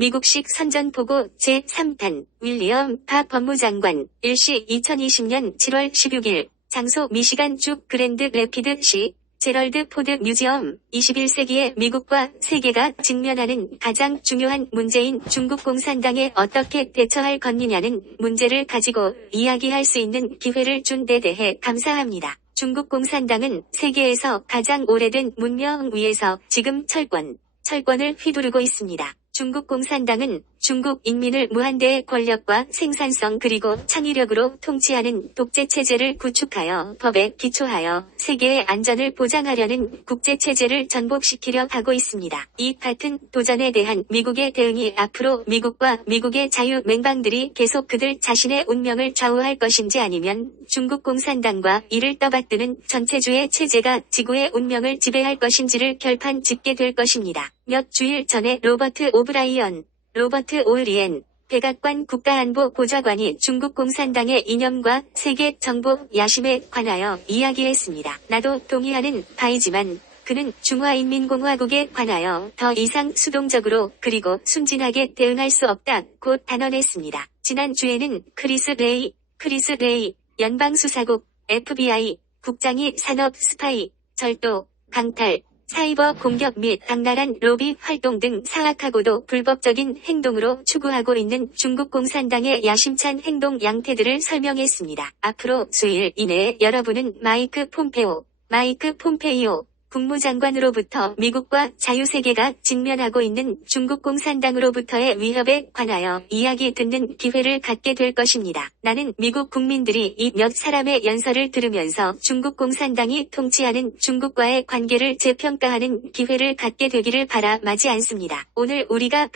미국식 선전포고 제3탄 윌리엄 바 법무장관 일시 2020년 7월 16일 장소 미시간 주 그랜드 레피드시 제럴드 포드 뮤지엄 21세기의 미국과 세계가 직면하는 가장 중요한 문제인 중국 공산당에 어떻게 대처할 것이냐는 문제를 가지고 이야기할 수 있는 기회를 준 데 대해 감사합니다. 중국 공산당은 세계에서 가장 오래된 문명 위에서 지금 철권을 휘두르고 있습니다. 중국 공산당은 중국 인민을 무한대의 권력과 생산성 그리고 창의력으로 통치하는 독재체제를 구축하여 법에 기초하여 세계의 안전을 보장하려는 국제체제를 전복시키려 하고 있습니다. 이 같은 도전에 대한 미국의 대응이 앞으로 미국과 미국의 자유 맹방들이 계속 그들 자신의 운명을 좌우할 것인지 아니면 중국 공산당과 이를 떠받드는 전체주의 체제가 지구의 운명을 지배할 것인지를 결판 짓게 될 것입니다. 몇 주일 전에 로버트 오브라이언 백악관 국가안보 보좌관이 중국 공산당의 이념과 세계 정보 야심에 관하여 이야기했습니다. 나도 동의하는 바이지만 그는 중화인민공화국에 관하여 더 이상 수동적으로 그리고 순진하게 대응할 수 없다 곧 단언했습니다. 지난주에는 크리스 레이 연방수사국 FBI 국장이 산업 스파이, 절도, 강탈, 사이버 공격 및 악랄한 로비 활동 등 사악하고도 불법적인 행동으로 추구하고 있는 중국 공산당의 야심찬 행동 양태들을 설명했습니다. 앞으로 수일 이내에 여러분은 마이크 폼페이오 국무장관으로부터 미국과 자유세계가 직면하고 있는 중국 공산당으로부터의 위협에 관하여 이야기 듣는 기회를 갖게 될 것입니다. 나는 미국 국민들이 이 몇 사람의 연설을 들으면서 중국 공산당이 통치하는 중국과의 관계를 재평가하는 기회를 갖게 되기를 바라마지 않습니다. 오늘 우리가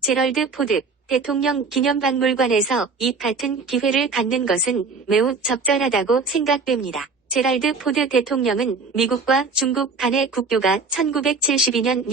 제럴드 포드 대통령 기념박물관에서 이 같은 기회를 갖는 것은 매우 적절하다고 생각됩니다. 제럴드 포드 대통령은 미국과 중국 간의 국교가 1972년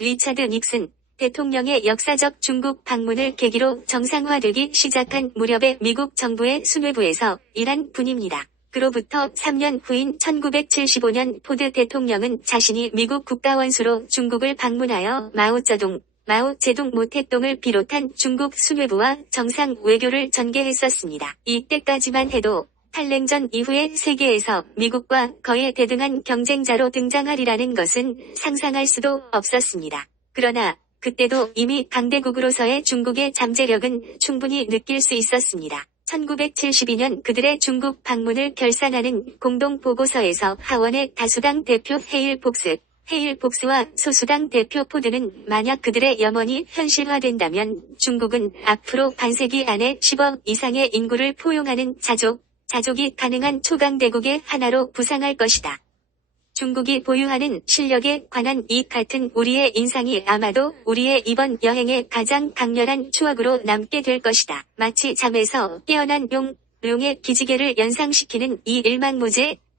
리차드 닉슨 대통령의 역사적 중국 방문을 계기로 정상화되기 시작한 무렵에 미국 정부의 수뇌부에서 일한 분입니다. 그로부터 3년 후인 1975년 포드 대통령은 자신이 미국 국가원수로 중국을 방문하여 마오쩌둥 모택동을 비롯한 중국 수뇌부와 정상 외교를 전개했었습니다. 이때까지만 해도 탈냉전 이후의 세계에서 미국과 거의 대등한 경쟁자로 등장하리라는 것은 상상할 수도 없었습니다. 그러나 그때도 이미 강대국으로서의 중국의 잠재력은 충분히 느낄 수 있었습니다. 1972년 그들의 중국 방문을 결산하는 공동보고서에서 하원의 다수당 대표 헤일 복스와 소수당 대표 포드는 만약 그들의 염원이 현실화된다면 중국은 앞으로 반세기 안에 10억 이상의 인구를 포용하는 자족이 가능한 초강대국의 하나로 부상할 것이다. 중국이 보유하는 실력에 관한 이 같은 우리의 인상이 아마도 우리의 이번 여행의 가장 강렬한 추억으로 남게 될 것이다. 마치 잠에서 깨어난 용의 기지개를 연상시키는 이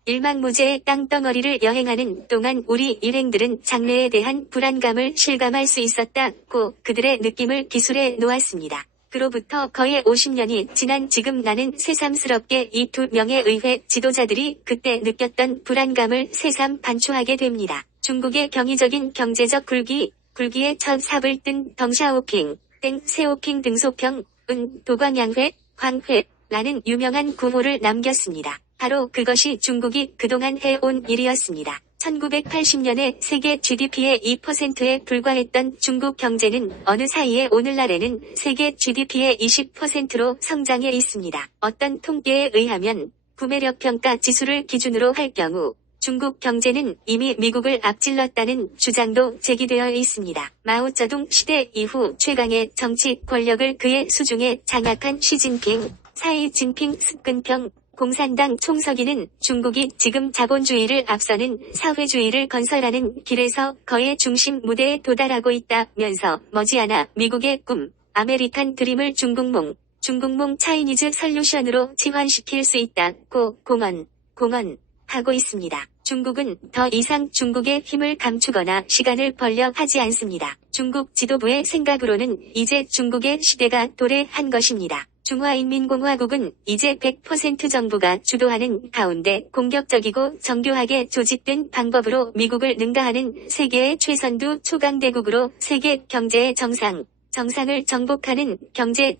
일망무제의 땅덩어리를 여행하는 동안 우리 일행들은 장래에 대한 불안감을 실감할 수 있었다고 그들의 느낌을 기술해 놓았습니다. 그로부터 거의 50년이 지난 지금 나는 새삼스럽게 이 두 명의 의회 지도자들이 그때 느꼈던 불안감을 새삼 반추하게 됩니다. 중국의 경이적인 경제적 굴기의 첫 삽을 뜬 덩샤오핑, 세오핑 등소평, 도광양회라는 유명한 구호를 남겼습니다. 바로 그것이 중국이 그동안 해온 일이었습니다. 1980년에 세계 GDP의 2%에 불과했던 중국 경제는 어느 사이에 오늘날에는 세계 GDP의 20%로 성장해 있습니다. 어떤 통계에 의하면 구매력 평가 지수를 기준으로 할 경우 중국 경제는 이미 미국을 앞질렀다는 주장도 제기되어 있습니다. 마오쩌둥 시대 이후 최강의 정치 권력을 그의 수중에 장악한 사이진핑 습근평 공산당 총서기는 중국이 지금 자본주의를 앞서는 사회주의를 건설하는 길에서 거의 중심 무대에 도달하고 있다면서 머지않아 미국의 꿈, 아메리칸 드림을 중국몽 차이니즈 설루션으로 치환시킬 수 있다고 공언하고 있습니다. 중국은 더 이상 중국의 힘을 감추거나 시간을 벌려 하지 않습니다. 중국 지도부의 생각으로는 이제 중국의 시대가 도래한 것입니다. 중화인민공화국은 이제 100% 정부가 주도하는 가운데 공격적이고 정교하게 조직된 방법으로 미국을 능가하는 세계의 최선두 초강대국으로 세계 경제의 정상, 정상을 정복하는 경제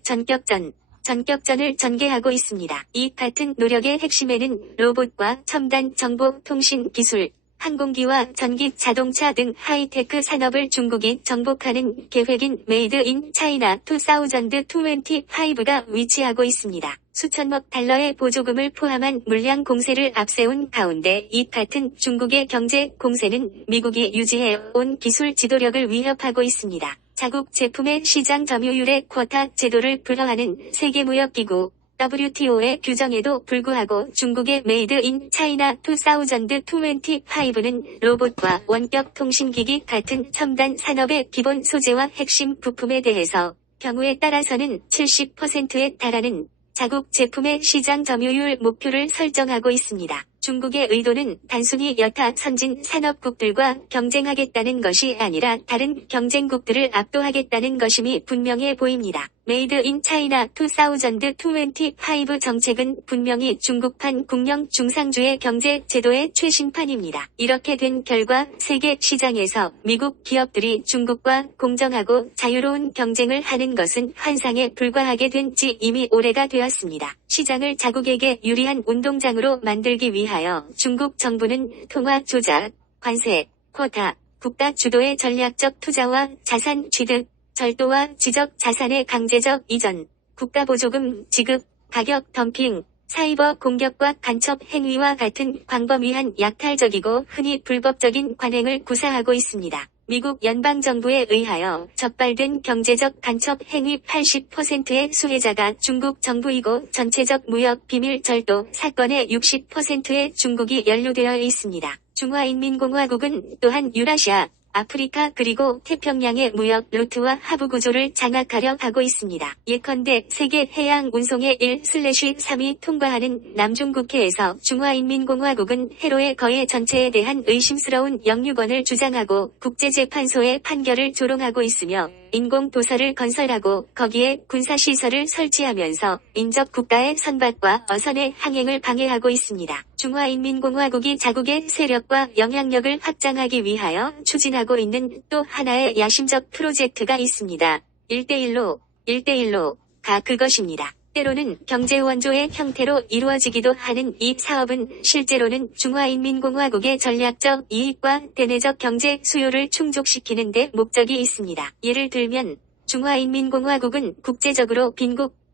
전격전을 전개하고 있습니다. 이 같은 노력의 핵심에는 로봇과 첨단 정보 통신 기술, 항공기와 전기 자동차 등 하이테크 산업을 중국이 정복하는 계획인 메이드 인 차이나 2025가 위치하고 있습니다. 수천억 달러의 보조금을 포함한 물량 공세를 앞세운 가운데 이 같은 중국의 경제 공세는 미국이 유지해온 기술 지도력을 위협하고 있습니다. 자국 제품의 시장 점유율의 쿼타 제도를 불허하는 세계무역기구 WTO의 규정에도 불구하고 중국의 메이드 인 차이나 2025는 로봇과 원격 통신기기 같은 첨단 산업의 기본 소재와 핵심 부품에 대해서 경우에 따라서는 70%에 달하는 자국 제품의 시장 점유율 목표를 설정하고 있습니다. 중국의 의도는 단순히 여타 선진 산업국들과 경쟁하겠다는 것이 아니라 다른 경쟁국들을 압도하겠다는 것임이 분명해 보입니다. 메이드 인 차이나 2025 정책은 분명히 중국판 국영 중상주의 경제 제도의 최신판입니다. 이렇게 된 결과 세계 시장에서 미국 기업들이 중국과 공정하고 자유로운 경쟁을 하는 것은 환상에 불과하게 된 지 이미 오래가 되었습니다. 시장을 자국에게 유리한 운동장으로 만들기 위하여 중국 정부는 통화 조작, 관세, 쿼타, 국가 주도의 전략적 투자와 자산 취득, 절도와 지적 자산의 강제적 이전, 국가보조금 지급, 가격 덤핑, 사이버 공격과 간첩 행위와 같은 광범위한 약탈적이고 흔히 불법적인 관행을 구사하고 있습니다. 미국 연방정부에 의하여 적발된 경제적 간첩 행위 80%의 수혜자가 중국 정부이고 전체적 무역 비밀 절도 사건의 60%에 중국이 연루되어 있습니다. 중화인민공화국은 또한 유라시아, 아프리카 그리고 태평양의 무역 루트와 하부 구조를 장악하려 하고 있습니다. 예컨대 세계 해양 운송의 1/3이 통과하는 남중국해에서 중화인민공화국은 해로의 거해 전체에 대한 의심스러운 영유권을 주장하고 국제재판소의 판결을 조롱하고 있으며 인공도서를 건설하고 거기에 군사시설을 설치하면서 인접 국가의 선박과 어선의 항행을 방해하고 있습니다. 중화인민공화국이 자국의 세력과 영향력을 확장하기 위하여 추진하고 있는 또 하나의 야심적 프로젝트가 있습니다. 1대1로가 그것입니다. 때로는 경제원조의 형태로 이루어지기도 하는 이 사업은 실제로는 중화인민공화국의 전략적 이익과 대내적 경제 수요를 충족시키는 데 목적이 있습니다. 예를 들면 중화인민공화국은 국제적으로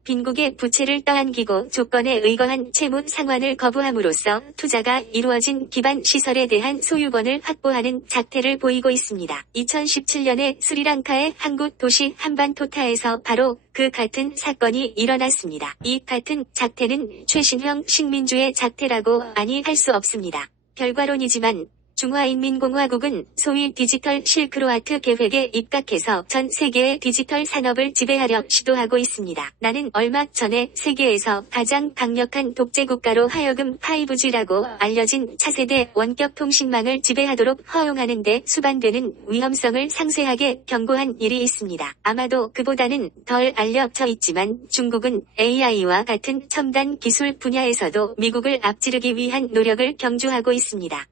빈국의 부채를 떠안기고 조건에 의거한 채무 상환을 거부함으로써 투자가 이루어진 기반 시설에 대한 소유권을 확보하는 작태를 보이고 있습니다. 2017년에 스리랑카의 항구 도시 함반토타에서 바로 그 같은 사건이 일어났습니다. 이 같은 작태는 최신형 식민주의 작태라고 아니 할 수 없습니다. 결과론이지만 중화인민공화국은 소위 디지털 실크로아트 계획에 입각해서 전 세계의 디지털 산업을 지배하려 시도하고 있습니다. 나는 얼마 전에 세계에서 가장 강력한 독재국가로 하여금 5G라고 알려진 차세대 원격 통신망을 지배하도록 허용하는 데 수반되는 위험성을 상세하게 경고한 일이 있습니다. 아마도 그보다는 덜 알려져 있지만 중국은 AI와 같은 첨단 기술 분야에서도 미국을 앞지르기 위한 노력을 경주하고 있습니다.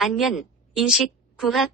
안면, 인식, 구학,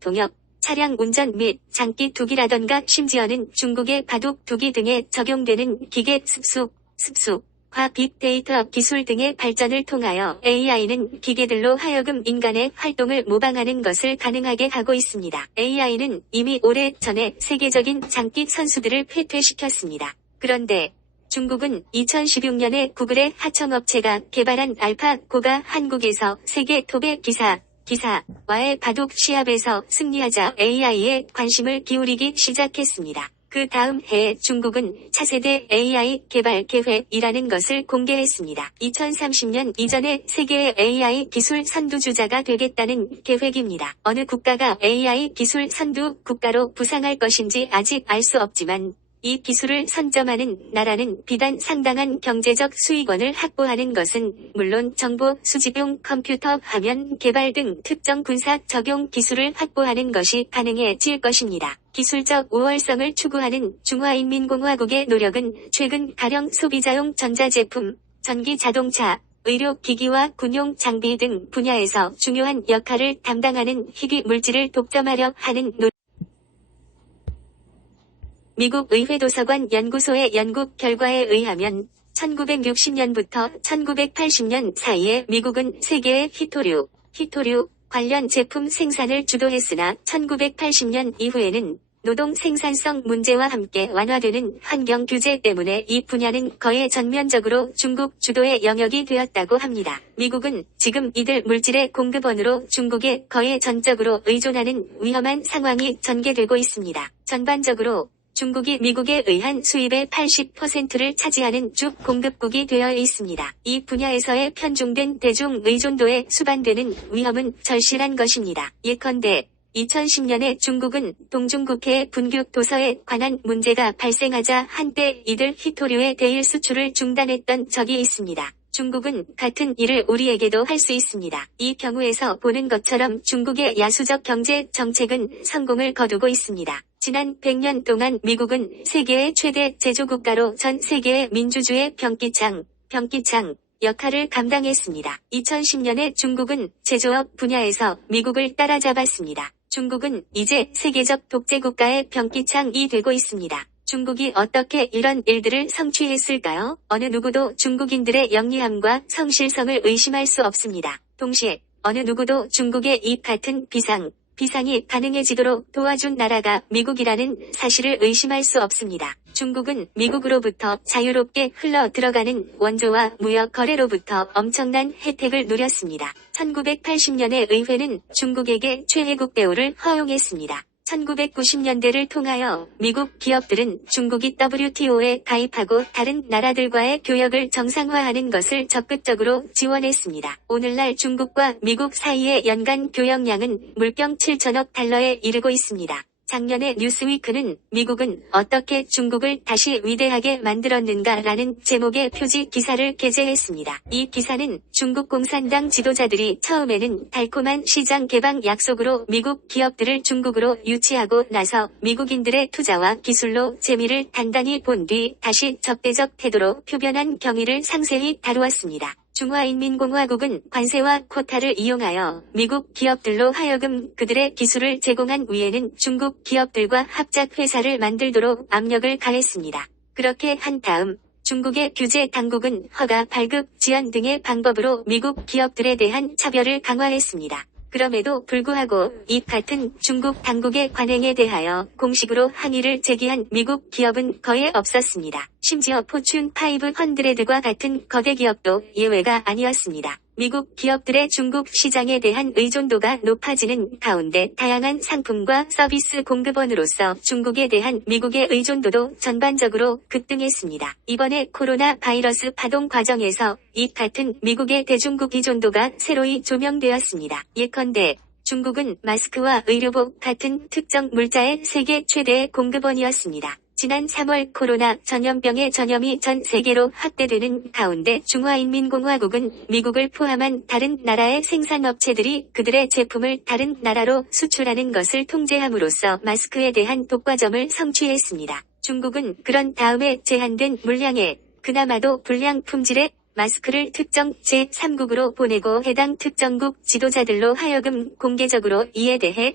동역, 차량 운전 및 장기 투기라던가 심지어는 중국의 바둑 투기 등에 적용되는 기계 습숙과 빅데이터 기술 등의 발전을 통하여 AI는 기계들로 하여금 인간의 활동을 모방하는 것을 가능하게 하고 있습니다. AI는 이미 오래 전에 세계적인 장기 선수들을 패퇴시켰습니다. 그런데 중국은 2016년에 구글의 하청업체가 개발한 알파고가 한국에서 세계 톱의 기사와의 바둑 시합에서 승리하자 AI에 관심을 기울이기 시작했습니다. 그 다음 해에 중국은 차세대 AI 개발 계획이라는 것을 공개했습니다. 2030년 이전에 세계의 AI 기술 선두주자가 되겠다는 계획입니다. 어느 국가가 AI 기술 선두 국가로 부상할 것인지 아직 알 수 없지만 이 기술을 선점하는 나라는 비단 상당한 경제적 수익원을 확보하는 것은 물론 정보 수집용 컴퓨터 화면 개발 등 특정 군사 적용 기술을 확보하는 것이 가능해질 것입니다. 기술적 우월성을 추구하는 중화인민공화국의 노력은 최근 가령 소비자용 전자제품, 전기 자동차, 의료기기와 군용 장비 등 분야에서 중요한 역할을 담당하는 희귀 물질을 독점하려 하는 미국 의회도서관 연구소의 연구 결과에 의하면 1960년부터 1980년 사이에 미국은 세계의 히토류 관련 제품 생산을 주도했으나 1980년 이후에는 노동 생산성 문제와 함께 완화되는 환경 규제 때문에 이 분야는 거의 전면적으로 중국 주도의 영역이 되었다고 합니다. 미국은 지금 이들 물질의 공급원으로 중국에 거의 전적으로 의존하는 위험한 상황이 전개되고 있습니다. 전반적으로 중국이 미국에 의한 수입의 80%를 차지하는 주 공급국이 되어 있습니다. 이 분야에서의 편중된 대중 의존도에 수반되는 위험은 절실한 것입니다. 예컨대 2010년에 중국은 동중국해의 분규 도서에 관한 문제가 발생하자 한때 이들 히토류의 대일 수출을 중단했던 적이 있습니다. 중국은 같은 일을 우리에게도 할 수 있습니다. 이 경우에서 보는 것처럼 중국의 야수적 경제 정책은 성공을 거두고 있습니다. 지난 100년 동안 미국은 세계의 최대 제조국가로 전 세계의 민주주의 병기창 역할을 감당했습니다. 2010년에 중국은 제조업 분야에서 미국을 따라잡았습니다. 중국은 이제 세계적 독재국가의 병기창이 되고 있습니다. 중국이 어떻게 이런 일들을 성취했을까요? 어느 누구도 중국인들의 영리함과 성실성을 의심할 수 없습니다. 동시에 어느 누구도 중국의 이 같은 비상이 가능해지도록 도와준 나라가 미국이라는 사실을 의심할 수 없습니다. 중국은 미국으로부터 자유롭게 흘러 들어가는 원조와 무역 거래로부터 엄청난 혜택을 누렸습니다. 1980년에 의회는 중국에게 최혜국 대우를 허용했습니다. 1990년대를 통하여 미국 기업들은 중국이 WTO에 가입하고 다른 나라들과의 교역을 정상화하는 것을 적극적으로 지원했습니다. 오늘날 중국과 미국 사이의 연간 교역량은 물경 7천억 달러에 이르고 있습니다. 작년에 뉴스위크는 미국은 어떻게 중국을 다시 위대하게 만들었는가라는 제목의 표지 기사를 게재했습니다. 이 기사는 중국 공산당 지도자들이 처음에는 달콤한 시장 개방 약속으로 미국 기업들을 중국으로 유치하고 나서 미국인들의 투자와 기술로 재미를 단단히 본 뒤 다시 적대적 태도로 표변한 경위를 상세히 다루었습니다. 중화인민공화국은 관세와 쿼타를 이용하여 미국 기업들로 하여금 그들의 기술을 제공한 후에는 중국 기업들과 합작 회사를 만들도록 압력을 가했습니다. 그렇게 한 다음 중국의 규제 당국은 허가 발급 지연 등의 방법으로 미국 기업들에 대한 차별을 강화했습니다. 그럼에도 불구하고 이 같은 중국 당국의 관행에 대하여 공식으로 항의를 제기한 미국 기업은 거의 없었습니다. 심지어 포춘 500과 같은 거대 기업도 예외가 아니었습니다. 미국 기업들의 중국 시장에 대한 의존도가 높아지는 가운데 다양한 상품과 서비스 공급원으로서 중국에 대한 미국의 의존도도 전반적으로 급등했습니다. 이번에 코로나 바이러스 파동 과정에서 이 같은 미국의 대중국 의존도가 새로이 조명되었습니다. 예컨대 중국은 마스크와 의료복 같은 특정 물자의 세계 최대의 공급원이었습니다. 지난 3월 코로나 전염병의 전염이 전 세계로 확대되는 가운데 중화인민공화국은 미국을 포함한 다른 나라의 생산업체들이 그들의 제품을 다른 나라로 수출하는 것을 통제함으로써 마스크에 대한 독과점을 성취했습니다. 중국은 그런 다음에 제한된 물량의 그나마도 불량 품질의 마스크를 특정 제3국으로 보내고 해당 특정국 지도자들로 하여금 공개적으로 이에 대해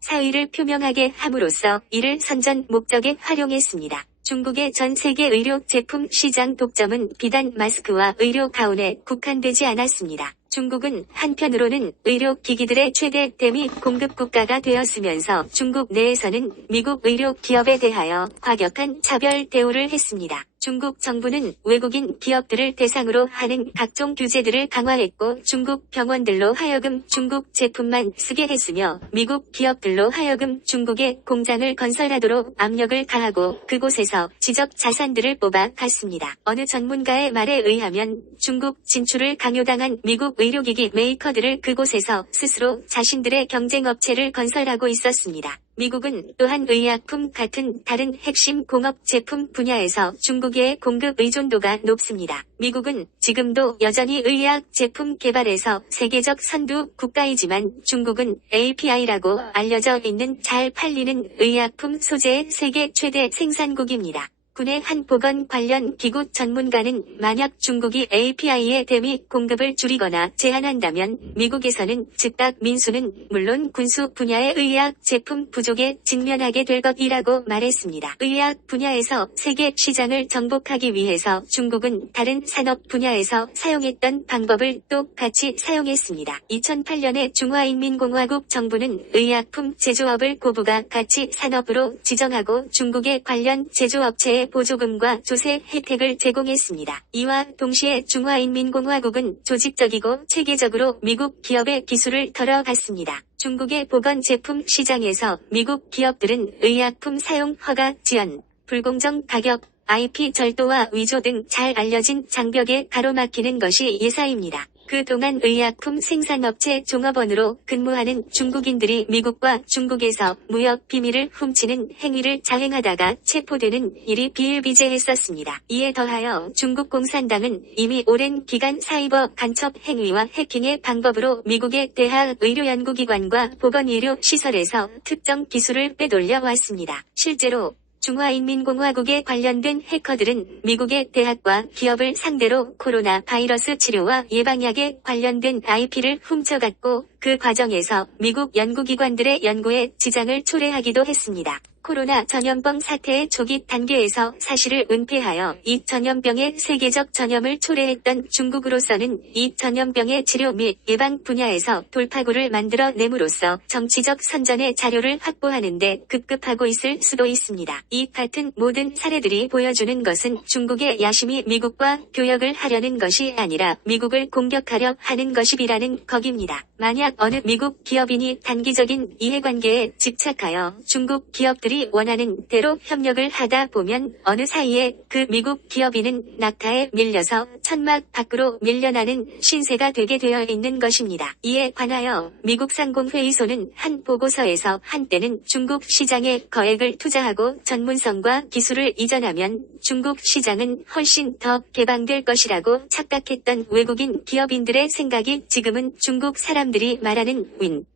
사의를 표명하게 함으로써 이를 선전 목적에 활용했습니다. 중국의 전 세계 의료 제품 시장 독점은 비단 마스크와 의료 가운에 국한되지 않았습니다. 중국은 한편으로는 의료기기들의 최대 대미 공급 국가가 되었으면서 중국 내에서는 미국 의료 기업에 대하여 과격한 차별 대우를 했습니다. 중국 정부는 외국인 기업들을 대상으로 하는 각종 규제들을 강화했고 중국 병원들로 하여금 중국 제품만 쓰게 했으며 미국 기업들로 하여금 중국에 공장을 건설하도록 압력을 가하고 그곳에서 지적 자산들을 뽑아 갔습니다. 어느 전문가의 말에 의하면 중국 진출을 강요당한 미국 의료기기 메이커들을 그곳에서 스스로 자신들의 경쟁업체를 건설하고 있었습니다. 미국은 또한 의약품 같은 다른 핵심 공업 제품 분야에서 중국의 공급 의존도가 높습니다. 미국은 지금도 여전히 의약 제품 개발에서 세계적 선두 국가이지만 중국은 API라고 알려져 있는 잘 팔리는 의약품 소재의 세계 최대 생산국입니다. 군의 한 보건 관련 기구 전문가는 만약 중국이 API의 대미 공급을 줄이거나 제한한다면 미국에서는 즉각 민수는 물론 군수 분야의 의약 제품 부족에 직면하게 될 것이라고 말했습니다. 의약 분야에서 세계 시장을 정복하기 위해서 중국은 다른 산업 분야에서 사용했던 방법을 똑같이 사용했습니다. 2008년에 중화인민공화국 정부는 의약품 제조업을 고부가 가치 산업으로 지정하고 중국의 관련 제조업체에 보조금과 조세 혜택을 제공했습니다. 이와 동시에 중화인민공화국은 조직적이고 체계적으로 미국 기업의 기술을 덜어갔습니다. 중국의 보건 제품 시장에서 미국 기업들은 의약품 사용 허가 지연, 불공정 가격, IP 절도와 위조 등 잘 알려진 장벽에 가로막히는 것이 예사입니다. 그동안 의약품 생산업체 종업원으로 근무하는 중국인들이 미국과 중국에서 무역 비밀을 훔치는 행위를 자행하다가 체포되는 일이 비일비재했었습니다. 이에 더하여 중국 공산당은 이미 오랜 기간 사이버 간첩 행위와 해킹의 방법으로 미국의 대학 의료연구기관과 보건의료시설에서 특정 기술을 빼돌려 왔습니다. 실제로 중화인민공화국에 관련된 해커들은 미국의 대학과 기업을 상대로 코로나 바이러스 치료와 예방약에 관련된 IP를 훔쳐갔고 그 과정에서 미국 연구기관들의 연구에 지장을 초래하기도 했습니다. 코로나 전염병 사태의 초기 단계에서 사실을 은폐하여 이 전염병의 세계적 전염을 초래했던 중국으로서는 이 전염병의 치료 및 예방 분야에서 돌파구를 만들어냄으로써 정치적 선전의 자료를 확보하는 데 급급하고 있을 수도 있습니다. 이 같은 모든 사례들이 보여주는 것은 중국의 야심이 미국과 교역을 하려는 것이 아니라 미국을 공격하려 하는 것이라는 것입니다. 만약 어느 미국 기업인이 단기적인 이해관계에 집착하여 중국 기업들이 원하는 대로 협력을 하다 보면 어느 사이에 그 미국 기업인은 낙타에 밀려서 천막 밖으로 밀려나는 신세가 되게 되어 있는 것입니다. 이에 관하여 미국 상공회의소는 한 보고서에서 한때는 중국 시장에 거액을 투자하고 전문성과 기술을 이전하면 중국 시장은 훨씬 더 개방될 것이라고 착각했던 외국인 기업인들의 생각이 지금은 중국 사람들이 말하는 윈,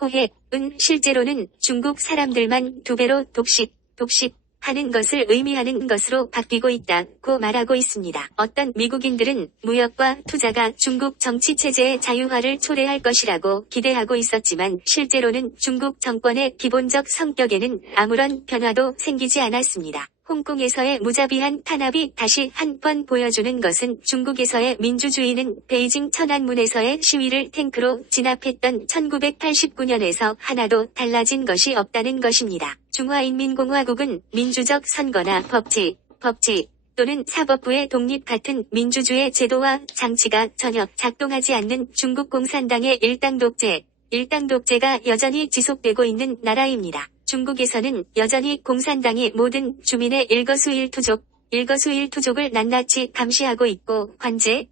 호혜은 실제로는 중국 사람들만 2배로 독식 하는 것을 의미하는 것으로 바뀌고 있다고 말하고 있습니다. 어떤 미국인들은 무역과 투자가 중국 정치체제의 자유화를 초래할 것이라고 기대하고 있었지만 실제로는 중국 정권의 기본적 성격에는 아무런 변화도 생기지 않았습니다. 홍콩에서의 무자비한 탄압이 다시 한 번 보여주는 것은 중국에서의 민주주의는 베이징 천안문에서의 시위를 탱크로 진압했던 1989년에서 하나도 달라진 것이 없다는 것입니다. 중화인민공화국은 민주적 선거나 법치 또는 사법부의 독립 같은 민주주의 제도와 장치가 전혀 작동하지 않는 중국 공산당의 일당 독재가 여전히 지속되고 있는 나라입니다. 중국에서는 여전히 공산당이 모든 주민의 일거수일투족을 낱낱이 감시하고 있고 관제,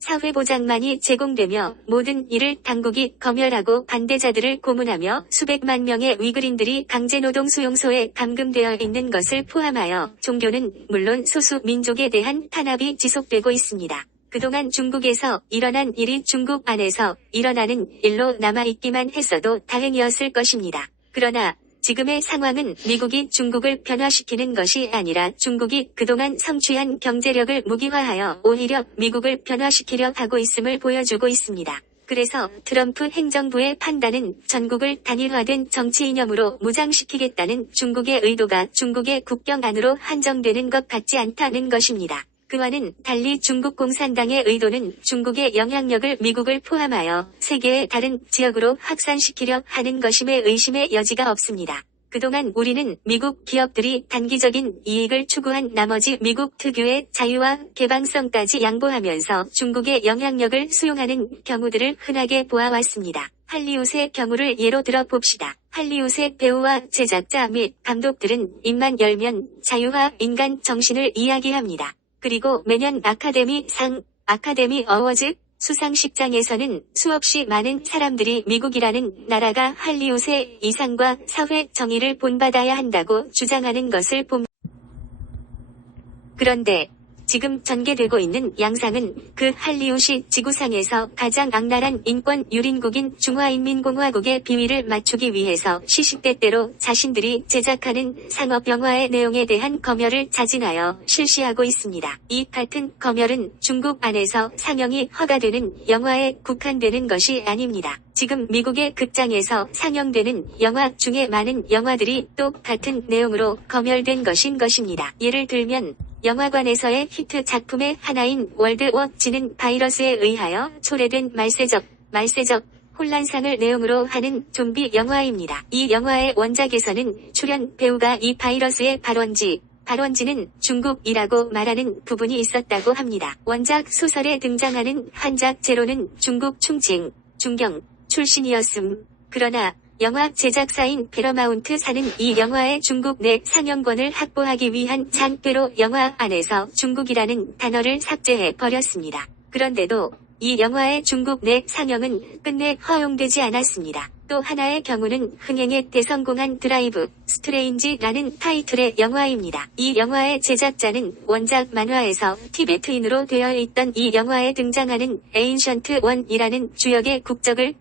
사회보장만이 제공되며 모든 일을 당국이 검열하고 반대자들을 고문하며 수백만 명의 위그린들이 강제노동 수용소에 감금되어 있는 것을 포함하여 종교는 물론 소수 민족에 대한 탄압이 지속되고 있습니다. 그동안 중국에서 일어난 일이 중국 안에서 일어나는 일로 남아있기만 했어도 다행이었을 것입니다. 그러나 지금의 상황은 미국이 중국을 변화시키는 것이 아니라 중국이 그동안 성취한 경제력을 무기화하여 오히려 미국을 변화시키려 하고 있음을 보여주고 있습니다. 그래서 트럼프 행정부의 판단은 전국을 단일화된 정치 이념으로 무장시키겠다는 중국의 의도가 중국의 국경 안으로 한정되는 것 같지 않다는 것입니다. 그와는 달리 중국 공산당의 의도는 중국의 영향력을 미국을 포함하여 세계의 다른 지역으로 확산시키려 하는 것임에 의심의 여지가 없습니다. 그동안 우리는 미국 기업들이 단기적인 이익을 추구한 나머지 미국 특유의 자유와 개방성까지 양보하면서 중국의 영향력을 수용하는 경우들을 흔하게 보아왔습니다. 할리우드의 경우를 예로 들어 봅시다. 할리우드의 배우와 제작자 및 감독들은 입만 열면 자유와 인간 정신을 이야기합니다. 그리고 매년 아카데미 어워즈 수상식장에서는 수없이 많은 사람들이 미국이라는 나라가 할리우드의 이상과 사회 정의를 본받아야 한다고 주장하는 것을 봅니다. 그런데 지금 전개되고 있는 양상은 그 할리우드 지구상에서 가장 악랄한 인권 유린국인 중화인민공화국의 비위를 맞추기 위해서 시시때때로 자신들이 제작하는 상업 영화의 내용에 대한 검열을 자진하여 실시하고 있습니다. 이 같은 검열은 중국 안에서 상영이 허가되는 영화에 국한되는 것이 아닙니다. 지금 미국의 극장에서 상영되는 영화 중에 많은 영화들이 똑같은 내용으로 검열된 것입니다. 예를 들면 영화관에서의 히트 작품의 하나인 월드워치는 바이러스에 의하여 초래된 말세적 혼란상을 내용으로 하는 좀비 영화입니다. 이 영화의 원작에서는 출연 배우가 이 바이러스의 발원지는 중국이라고 말하는 부분이 있었다고 합니다. 원작 소설에 등장하는 환자 제로는 중국 중경 출신이었음. 그러나 영화 제작사인 패러마운트 사는 이 영화의 중국 내 상영권을 확보하기 위한 장표로 영화 안에서 중국이라는 단어를 삭제해 버렸습니다. 그런데도 이 영화의 중국 내 상영은 끝내 허용되지 않았습니다. 또 하나의 경우는 흥행에 대성공한 드라이브 스트레인지라는 타이틀의 영화입니다. 이 영화의 제작자는 원작 만화에서 티베트인으로 되어 있던 이 영화에 등장하는 에인션트 원이라는 주역의 국적을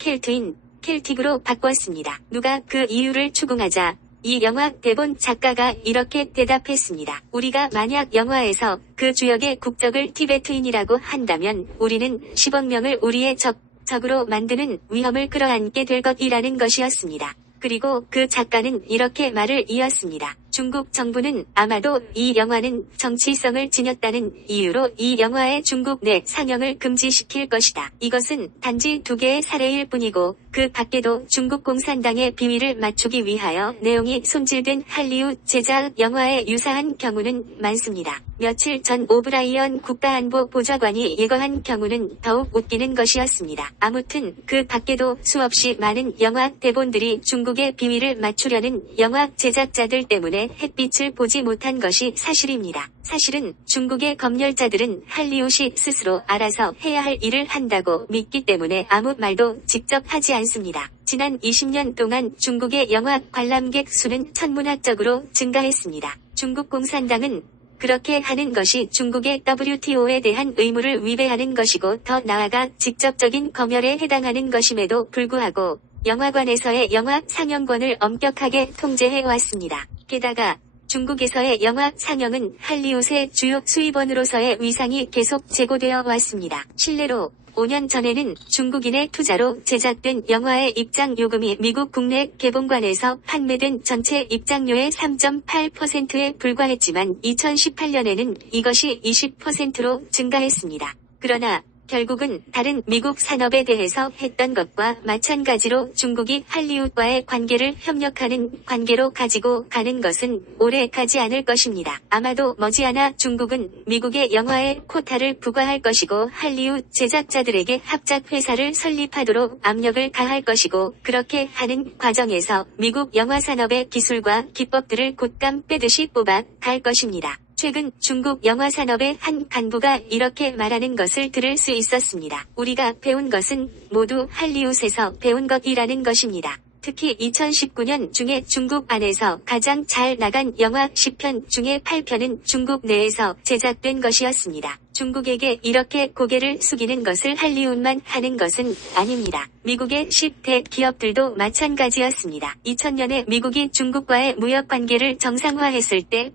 켈틱으로 바꿨습니다. 누가 그 이유를 추궁하자 이 영화 대본 작가가 이렇게 대답했습니다. 우리가 만약 영화에서 그 주역의 국적을 티베트인이라고 한다면 우리는 10억 명을 우리의 적으로 만드는 위험을 끌어안게 될 것이라는 것이었습니다. 그리고 그 작가는 이렇게 말을 이었습니다. 중국 정부는 아마도 이 영화는 정치성을 지녔다는 이유로 이 영화의 중국 내 상영을 금지시킬 것이다. 이것은 단지 2개의 사례일 뿐이고 그 밖에도 중국 공산당의 비위를 맞추기 위하여 내용이 손질된 할리우드 제작 영화에 유사한 경우는 많습니다. 며칠 전 오브라이언 국가안보 보좌관이 예거한 경우는 더욱 웃기는 것이었습니다. 아무튼 그 밖에도 수없이 많은 영화 대본들이 중국의 비위를 맞추려는 영화 제작자들 때문에 햇빛을 보지 못한 것이 사실입니다. 사실은 중국의 검열자들은 할리우드 스스로 알아서 해야 할 일을 한다고 믿기 때문에 아무 말도 직접 하지 않습니다. 지난 20년 동안 중국의 영화 관람객 수는 천문학적으로 증가했습니다. 중국 공산당은 그렇게 하는 것이 중국의 WTO에 대한 의무를 위배하는 것이고 더 나아가 직접적인 검열에 해당하는 것임에도 불구하고 영화관에서의 영화 상영권을 엄격하게 통제해 왔습니다. 게다가 중국에서의 영화 상영은 할리우드의 주요 수입원으로서의 위상이 계속 제고되어 왔습니다. 실례로 5년 전에는 중국인의 투자로 제작된 영화의 입장 요금이 미국 국내 개봉관에서 판매된 전체 입장료의 3.8%에 불과했지만 2018년에는 이것이 20%로 증가했습니다. 그러나 결국은 다른 미국 산업에 대해서 했던 것과 마찬가지로 중국이 할리우드와의 관계를 협력하는 관계로 가지고 가는 것은 오래 가지 않을 것입니다. 아마도 머지않아 중국은 미국의 영화에 쿼타를 부과할 것이고 할리우드 제작자들에게 합작 회사를 설립하도록 압력을 가할 것이고 그렇게 하는 과정에서 미국 영화 산업의 기술과 기법들을 곶감 빼듯이 뽑아 갈 것입니다. 최근 중국 영화 산업의 한 간부가 이렇게 말하는 것을 들을 수 있었습니다. 우리가 배운 것은 모두 할리우드에서 배운 것이라는 것입니다. 특히 2019년 중에 중국 안에서 가장 잘 나간 영화 10편 중에 8편은 중국 내에서 제작된 것이었습니다. 중국에게 이렇게 고개를 숙이는 것을 할리우드만 하는 것은 아닙니다. 미국의 10대 기업들도 마찬가지였습니다. 2000년에 미국이 중국과의 무역 관계를 정상화했을 때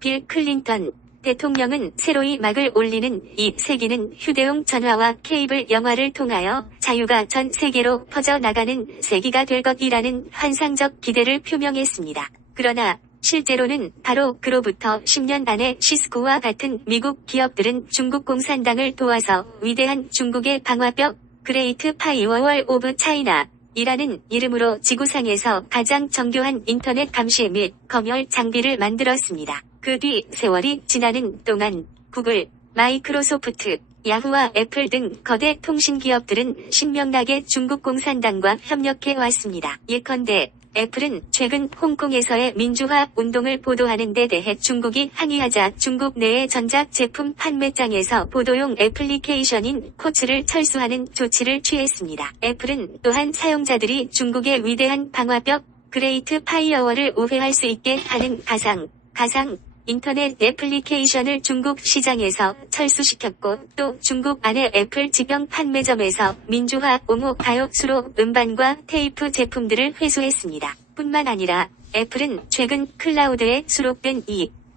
빌 클린턴 대통령은 새로이 막을 올리는 이 세기는 휴대용 전화와 케이블 영화를 통하여 자유가 전 세계로 퍼져나가는 세기가 될 것이라는 환상적 기대를 표명했습니다. 그러나 실제로는 바로 그로부터 10년 안에 시스코와 같은 미국 기업들은 중국 공산당을 도와서 위대한 중국의 방화벽 그레이트 파이어월 오브 차이나 이라는 이름으로 지구상에서 가장 정교한 인터넷 감시 및 검열 장비를 만들었습니다. 그 뒤 세월이 지나는 동안 구글, 마이크로소프트, 야후와 애플 등 거대 통신기업들은 신명나게 중국 공산당과 협력해 왔습니다. 예컨대 애플은 최근 홍콩에서의 민주화 운동을 보도하는 데 대해 중국이 항의하자 중국 내의 전자제품 판매장에서 보도용 애플리케이션인 코츠를 철수하는 조치를 취했습니다. 애플은 또한 사용자들이 중국의 위대한 방화벽 그레이트 파이어월을 우회할 수 있게 하는 가상 인터넷 애플리케이션을 중국 시장에서 철수시켰고 또 중국 안의 애플 직영 판매점에서 민주화, 옹호, 가요, 수로, 음반과 테이프 제품들을 회수했습니다. 뿐만 아니라 애플은 최근 클라우드에 수록된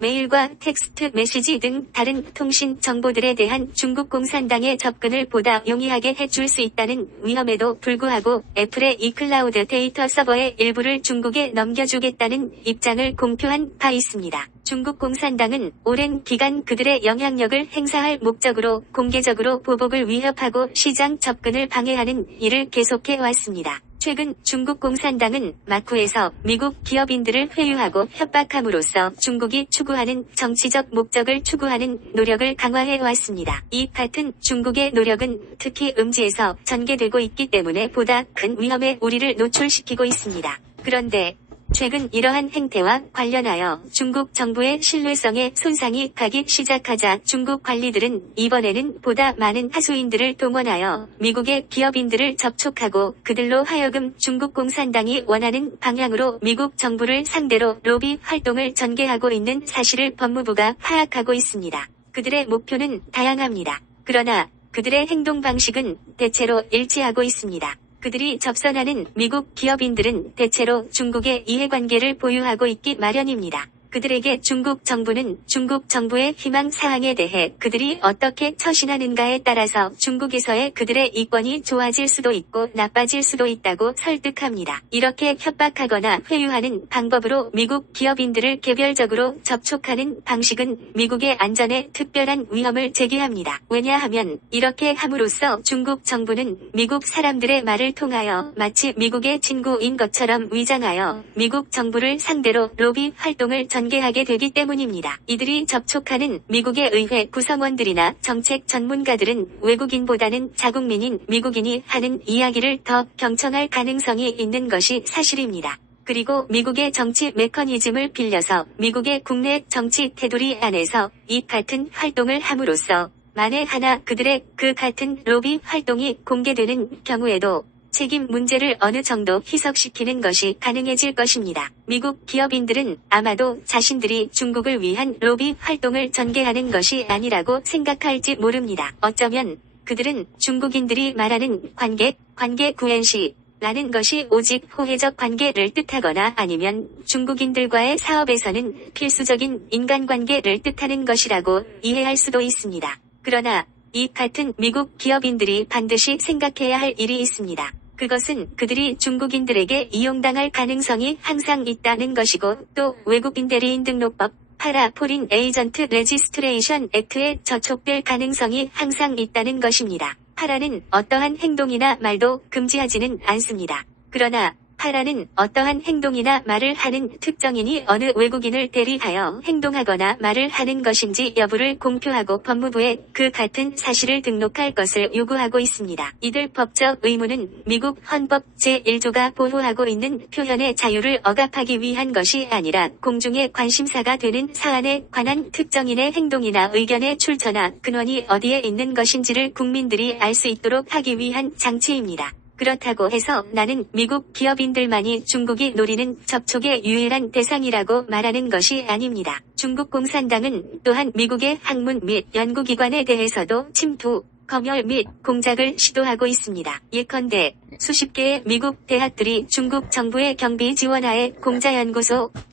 메일과 텍스트 메시지 등 다른 통신 정보들에 대한 중국 공산당의 접근을 보다 용이하게 해줄 수 있다는 위험에도 불구하고 애플의 이 클라우드 데이터 서버의 일부를 중국에 넘겨주겠다는 입장을 공표한 바 있습니다. 중국 공산당은 오랜 기간 그들의 영향력을 행사할 목적으로 공개적으로 보복을 위협하고 시장 접근을 방해하는 일을 계속해 왔습니다. 최근 중국 공산당은 마쿠에서 미국 기업인들을 회유하고 협박함으로써 중국이 추구하는 정치적 목적을 추구하는 노력을 강화해 왔습니다. 이 같은 중국의 노력은 특히 음지에서 전개되고 있기 때문에 보다 큰 위험에 우리를 노출시키고 있습니다. 그런데 최근 이러한 행태와 관련하여 중국 정부의 신뢰성에 손상이 가기 시작하자 중국 관리들은 이번에는 보다 많은 하수인들을 동원하여 미국의 기업인들을 접촉하고 그들로 하여금 중국 공산당이 원하는 방향으로 미국 정부를 상대로 로비 활동을 전개하고 있는 사실을 법무부가 파악하고 있습니다. 그들의 목표는 다양합니다. 그러나 그들의 행동 방식은 대체로 일치하고 있습니다. 그들이 접선하는 미국 기업인들은 대체로 중국의 이해관계를 보유하고 있기 마련입니다. 그들에게 중국 정부는 중국 정부의 희망 사항에 대해 그들이 어떻게 처신하는가에 따라서 중국에서의 그들의 이권이 좋아질 수도 있고 나빠질 수도 있다고 설득합니다. 이렇게 협박하거나 회유하는 방법으로 미국 기업인들을 개별적으로 접촉하는 방식은 미국의 안전에 특별한 위험을 제기합니다. 왜냐하면 이렇게 함으로써 중국 정부는 미국 사람들의 말을 통하여 마치 미국의 친구인 것처럼 위장하여 미국 정부를 상대로 로비 활동을 전개하게 되기 때문입니다. 이들이 접촉하는 미국의 의회 구성원들이나 정책 전문가들은 외국인보다는 자국민인 미국인이 하는 이야기를 더 경청할 가능성이 있는 것이 사실입니다. 그리고 미국의 정치 메커니즘을 빌려서 미국의 국내 정치 테두리 안에서 이 같은 활동을 함으로써 만에 하나 그들의 그 같은 로비 활동이 공개되는 경우에도 책임 문제를 어느 정도 희석시키는 것이 가능해질 것입니다. 미국 기업인들은 아마도 자신들이 중국을 위한 로비 활동을 전개하는 것이 아니라고 생각할지 모릅니다. 어쩌면 그들은 중국인들이 말하는 관계 구현시 라는 것이 오직 호혜적 관계를 뜻하거나 아니면 중국인들과의 사업에서는 필수적인 인간관계를 뜻하는 것이라고 이해할 수도 있습니다. 그러나 이 같은 미국 기업인들이 반드시 생각해야 할 일이 있습니다. 그것은 그들이 중국인들에게 이용당할 가능성이 항상 있다는 것이고 또 외국인 대리인 등록법 파라 포린 에이전트 레지스트레이션 액트에 저촉될 가능성이 항상 있다는 것입니다. 파라는 어떠한 행동이나 말도 금지하지는 않습니다. 그러나 파라는 어떠한 행동이나 말을 하는 특정인이 어느 외국인을 대리하여 행동하거나 말을 하는 것인지 여부를 공표하고 법무부에 그 같은 사실을 등록할 것을 요구하고 있습니다. 이들 법적 의무는 미국 헌법 제1조가 보호하고 있는 표현의 자유를 억압하기 위한 것이 아니라 공중의 관심사가 되는 사안에 관한 특정인의 행동이나 의견의 출처나 근원이 어디에 있는 것인지를 국민들이 알 수 있도록 하기 위한 장치입니다. 그렇다고 해서 나는 미국 기업인들만이 중국이 노리는 접촉의 유일한 대상이라고 말하는 것이 아닙니다. 중국 공산당은 또한 미국의 학문 및 연구기관에 대해서도 침투, 검열 및 공작을 시도하고 있습니다. 예컨대 수십 개의 미국 대학들이 중국 정부의 경비 지원하에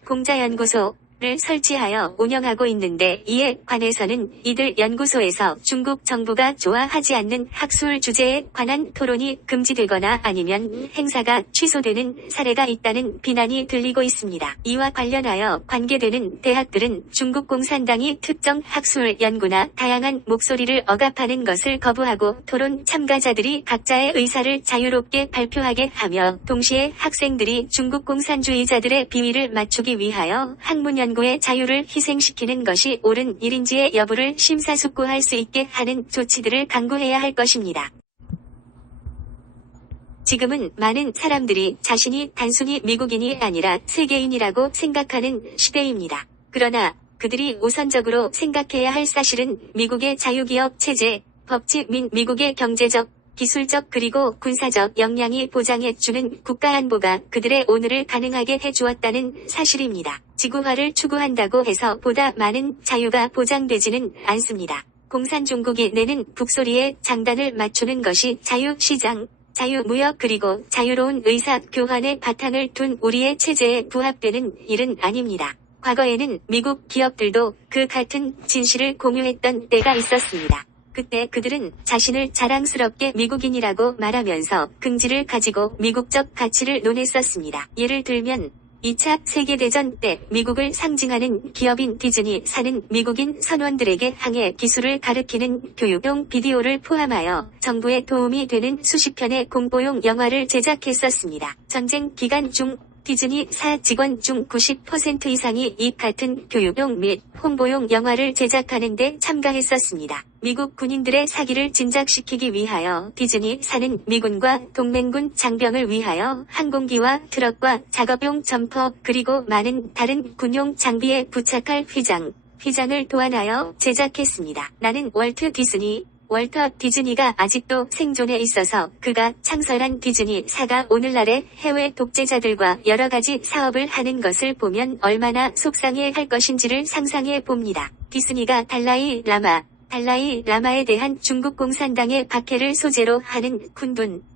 공자연구소를 설치하여 운영하고 있는데 이에 관해서는 이들 연구소에서 중국 정부가 좋아하지 않는 학술 주제에 관한 토론이 금지되거나 아니면 행사가 취소되는 사례가 있다는 비난이 들리고 있습니다. 이와 관련하여 관계되는 대학들은 중국 공산당이 특정 학술 연구나 다양한 목소리를 억압하는 것을 거부하고 토론 참가자들이 각자의 의사를 자유롭게 발표하게 하며 동시에 학생들이 중국 공산주의자들의 비위를 맞추기 위하여 학문 연구의 자유를 희생시키는 것이 옳은 일인지의 여부를 심사숙고할 수 있게 하는 조치들을 강구해야 할 것입니다. 지금은 많은 사람들이 자신이 단순히 미국인이 아니라 세계인이라고 생각하는 시대입니다. 그러나 그들이 우선적으로 생각해야 할 사실은 미국의 자유기업 체제, 법치 및 미국의 경제적, 기술적 그리고 군사적 역량이 보장해주는 국가안보가 그들의 오늘을 가능하게 해주었다는 사실입니다. 지구화를 추구한다고 해서 보다 많은 자유가 보장되지는 않습니다. 공산중국이 내는 북소리에 장단을 맞추는 것이 자유시장, 자유무역 그리고 자유로운 의사교환의 바탕을 둔 우리의 체제에 부합되는 일은 아닙니다. 과거에는 미국 기업들도 그 같은 진실을 공유했던 때가 있었습니다. 그때 그들은 자신을 자랑스럽게 미국인이라고 말하면서 긍지를 가지고 미국적 가치를 논했었습니다. 예를 들면 2차 세계대전 때 미국을 상징하는 기업인 디즈니사는 미국인 선원들에게 항해 기술을 가르치는 교육용 비디오를 포함하여 정부에 도움이 되는 수십 편의 공포용 영화를 제작했었습니다. 전쟁 기간 중 디즈니사 직원 중 90% 이상이 이 같은 교육용 및 홍보용 영화를 제작하는 데 참가했었습니다. 미국 군인들의 사기를 진작시키기 위하여 디즈니사는 미군과 동맹군 장병을 위하여 항공기와 트럭과 작업용 점퍼 그리고 많은 다른 군용 장비에 부착할 휘장을 도안하여 제작했습니다. 나는 월터 디즈니가 아직도 생존해 있어서 그가 창설한 디즈니사가 오늘날의 해외 독재자들과 여러가지 사업을 하는 것을 보면 얼마나 속상해 할 것인지를 상상해 봅니다. 디즈니가 달라이 라마에 대한 중국 공산당의 박해를 소재로 하는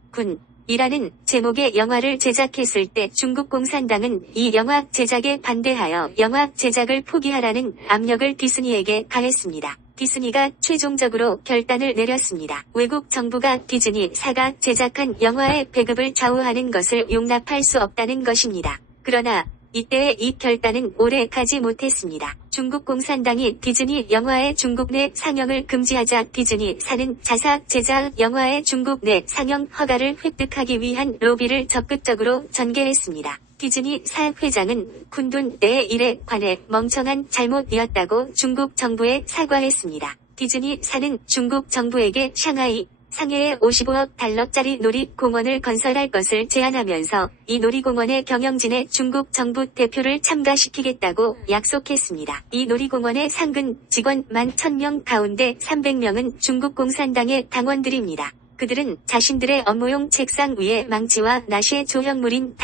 군이라는 제목의 영화를 제작했을 때 중국 공산당은 이 영화 제작에 반대하여 영화 제작을 포기하라는 압력을 디즈니에게 가했습니다. 디즈니가 최종적으로 결단을 내렸습니다. 외국 정부가 디즈니사가 제작한 영화의 배급을 좌우하는 것을 용납할 수 없다는 것입니다. 그러나 이때의 이 결단은 오래 가지 못했습니다. 중국 공산당이 디즈니 영화의 중국 내 상영을 금지하자 디즈니사는 자사 제작 영화의 중국 내 상영 허가를 획득하기 위한 로비를 적극적으로 전개했습니다. 디즈니사 회장은 쿤둔 내의 일에 관해 멍청한 잘못이었다고 중국 정부에 사과했습니다. 디즈니사는 중국 정부에게 상해에 55억 달러짜리 놀이공원을 건설할 것을 제안하면서 이 놀이공원의 경영진에 중국 정부 대표를 참가시키겠다고 약속했습니다. 이 놀이공원의 상근 직원 11,000명 가운데 300명은 중국 공산당의 당원들입니다. 그들은 자신들의 업무용 책상 위에 망치와 나시의 조형물인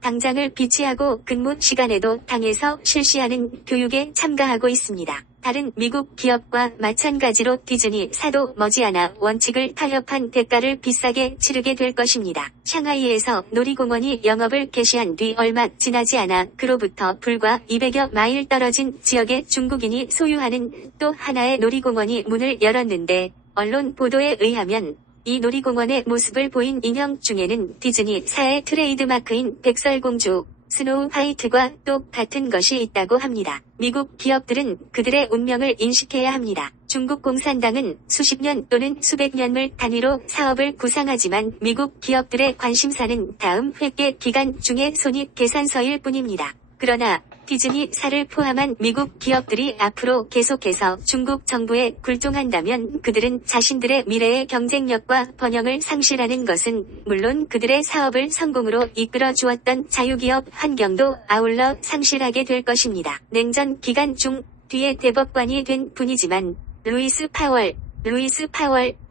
당장을 비치하고 근무 시간에도 당에서 실시하는 교육에 참가하고 있습니다. 다른 미국 기업과 마찬가지로 디즈니사도 머지않아 원칙을 타협한 대가를 비싸게 치르게 될 것입니다. 샹하이에서 놀이공원이 영업을 개시한 뒤 얼마 지나지 않아 그로부터 불과 200여 마일 떨어진 지역의 중국인이 소유하는 또 하나의 놀이공원이 문을 열었는데 언론 보도에 의하면 이 놀이공원의 모습을 보인 인형 중에는 디즈니사의 트레이드마크인 백설공주 스노우 화이트와 똑같은 것이 있다고 합니다. 미국 기업들은 그들의 운명을 인식해야 합니다. 중국 공산당은 수십 년 또는 수백 년을 단위로 사업을 구상하지만 미국 기업들의 관심사는 다음 회계 기간 중의 손익 계산서일 뿐입니다. 그러나 디즈니사를 포함한 미국 기업들이 앞으로 계속해서 중국 정부에 굴종한다면 그들은 자신들의 미래의 경쟁력과 번영을 상실하는 것은 물론 그들의 사업을 성공으로 이끌어 주었던 자유기업 환경도 아울러 상실하게 될 것입니다. 냉전 기간 중 뒤에 대법관이 된 분이지만 루이스 파월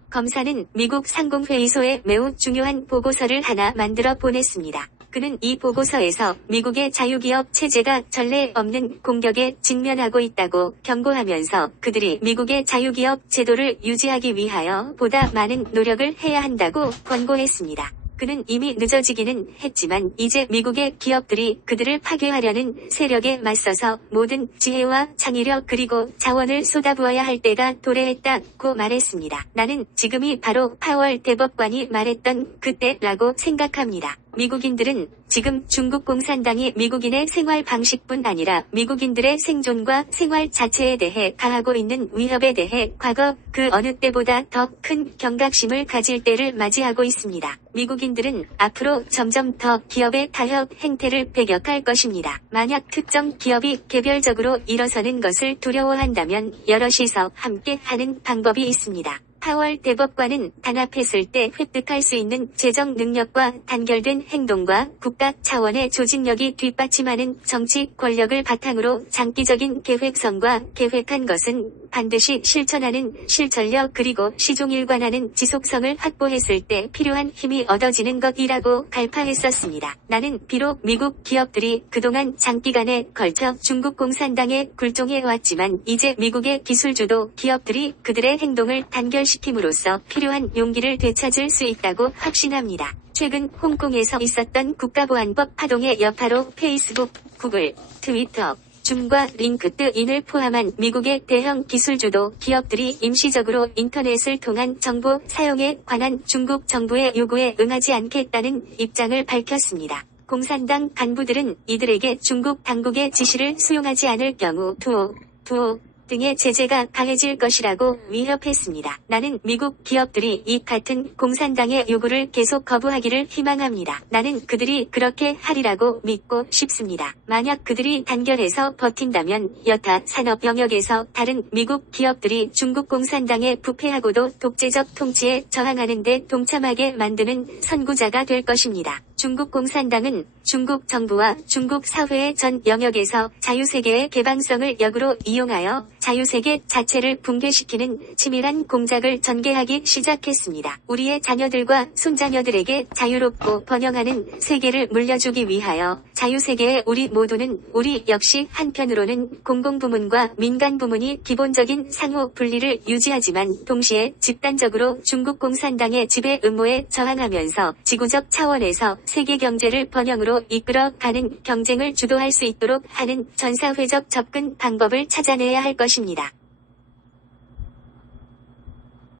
검사는 미국 상공회의소에 매우 중요한 보고서를 하나 만들어 보냈습니다. 그는 이 보고서에서 미국의 자유기업 체제가 전례 없는 공격에 직면하고 있다고 경고하면서 그들이 미국의 자유기업 제도를 유지하기 위하여 보다 많은 노력을 해야 한다고 권고했습니다. 그는 이미 늦어지기는 했지만 이제 미국의 기업들이 그들을 파괴하려는 세력에 맞서서 모든 지혜와 창의력 그리고 자원을 쏟아부어야 할 때가 도래했다고 말했습니다. 나는 지금이 바로 파월 대법관이 말했던 그때라고 생각합니다. 미국인들은 지금 중국 공산당이 미국인의 생활 방식뿐 아니라 미국인들의 생존과 생활 자체에 대해 가하고 있는 위협에 대해 과거 그 어느 때보다 더 큰 경각심을 가질 때를 맞이하고 있습니다. 미국인들은 앞으로 점점 더 기업의 타협 행태를 배격할 것입니다. 만약 특정 기업이 개별적으로 일어서는 것을 두려워한다면 여럿이서 함께 하는 방법이 있습니다. 파월 대법관은 단합했을 때 획득할 수 있는 재정 능력과 단결된 행동과 국가 차원의 조직력이 뒷받침하는 정치 권력을 바탕으로 장기적인 계획성과 계획한 것은 반드시 실천하는 실천력 그리고 시종일관하는 지속성을 확보했을 때 필요한 힘이 얻어지는 것이라고 갈파했었습니다. 나는 비록 미국 기업들이 그동안 장기간에 걸쳐 중국 공산당에 굴종해왔지만 이제 미국의 기술주도 기업들이 그들의 행동을 단결시킴으로써 필요한 용기를 되찾을 수 있다고 확신합니다. 최근 홍콩에서 있었던 국가보안법 파동의 여파로 페이스북, 구글, 트위터, 줌과 링크드인을 포함한 미국의 대형 기술주도 기업들이 임시적으로 인터넷을 통한 정보 사용에 관한 중국 정부의 요구에 응하지 않겠다는 입장을 밝혔습니다. 공산당 간부들은 이들에게 중국 당국의 지시를 수용하지 않을 경우 투호 등의 제재가 강해질 것이라고 위협했습니다. 나는 미국 기업들이 이 같은 공산당의 요구를 계속 거부하기를 희망합니다. 나는 그들이 그렇게 하리라고 믿고 싶습니다. 만약 그들이 단결해서 버틴다면 여타 산업 영역에서 다른 미국 기업들이 중국 공산당에 부패하고도 독재적 통치에 저항하는 데 동참하게 만드는 선구자가 될 것입니다. 중국 공산당은 중국 정부와 중국 사회의 전 영역에서 자유세계의 개방성을 역으로 이용하여 자유세계 자체를 붕괴시키는 치밀한 공작을 전개하기 시작했습니다. 우리의 자녀들과 손자녀들에게 자유롭고 번영하는 세계를 물려주기 위하여 자유세계의 우리 모두는 우리 역시 한편으로는 공공부문과 민간부문이 기본적인 상호 분리를 유지하지만 동시에 집단적으로 중국 공산당의 지배 음모에 저항하면서 지구적 차원에서 세계 경제를 번영으로 이끌어가는 경쟁을 주도할 수 있도록 하는 전사회적 접근 방법을 찾아내야 할 것입니다.